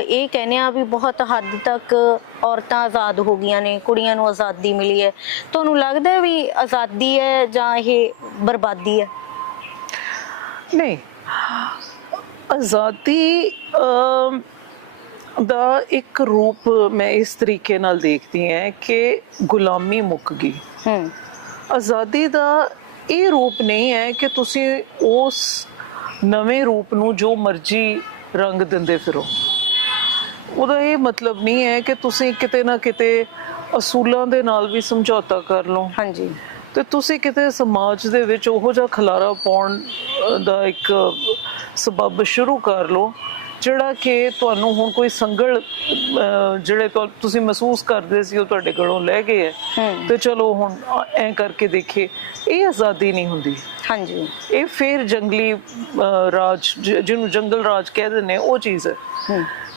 ਇਹ ਕਹਿੰਦੇ ਆ ਵੀ ਬਹੁਤ ਹੱਦ ਤੱਕ ਔਰਤਾਂ ਆਜ਼ਾਦ ਹੋ ਗਈਆਂ ਨੇ ਕੁੜੀਆਂ ਨੂੰ ਆਜ਼ਾਦੀ ਮਿਲੀ ਹੈ। ਤੁਹਾਨੂੰ ਲੱਗਦਾ ਹੈ ਵੀ ਆਜ਼ਾਦੀ ਹੈ ਜਾਂ ਇਹ ਬਰਬਾਦੀ ਹੈ? ਨਹੀਂ। ਆਜ਼ਾਦੀ ਦਾ ਇੱਕ ਰੂਪ ਮੈਂ ਇਸ ਤਰੀਕੇ ਨਾਲ ਦੇਖਦੀ ਹਾਂ ਕਿ ਗੁਲਾਮੀ ਮੁੱਕ ਗਈ। ਹੂੰ। ਆਜ਼ਾਦੀ ਦਾ ਇਹ ਰੂਪ ਨਹੀਂ ਹੈ ਕਿ ਤੁਸੀਂ ਉਸ ਨਵੇਂ ਰੂਪ ਨੂੰ ਜੋ ਮਰਜ਼ੀ ਰੰਗ ਦਿੰਦੇ ਫਿਰੋ। ਉਹਦਾ ਇਹ ਮਤਲਬ ਨਹੀਂ ਹੈ ਕਿ ਤੁਸੀਂ ਕਿਤੇ ਨਾ ਕਿਤੇ ਅਸੂਲਾਂ ਦੇ ਨਾਲ ਵੀ ਸਮਝੌਤਾ ਕਰ ਲਓ। ਹਾਂਜੀ। ਤੇ ਤੁਸੀਂ ਕਿਤੇ ਸਮਾਜ ਦੇ ਵਿੱਚ ਉਹੋ ਜਿਹਾ ਖਲਾਰਾ ਪਾਉਣ ਦਾ ਇੱਕ ਸਬਬ ਸ਼ੁਰੂ ਕਰ ਲਓ ਜਿਹੜਾ ਕਿ ਤੁਹਾਨੂੰ ਹੁਣ ਕੋਈ ਸੰਗਲ ਜਿਹੜੇ ਤੁਸੀਂ ਮਹਿਸੂਸ ਕਰਦੇ ਸੀ ਉਹ ਤੁਹਾਡੇ ਗਲੋਂ ਲੈ ਗਏ ਹੈ। ਤੇ ਚਲੋ ਹੁਣ ਐ ਕਰਕੇ ਦੇਖੇ ਇਹ ਆਜ਼ਾਦੀ ਨਹੀਂ ਹੁੰਦੀ। ਹਾਂਜੀ। ਇਹ ਫਿਰ ਜੰਗਲੀ ਰਾਜ ਜਿਹਨੂੰ ਜੰਗਲ ਰਾਜ ਕਹਿ ਦਿੰਦੇ ਆ, ਉਹ ਚੀਜ਼ ਹੂੰ।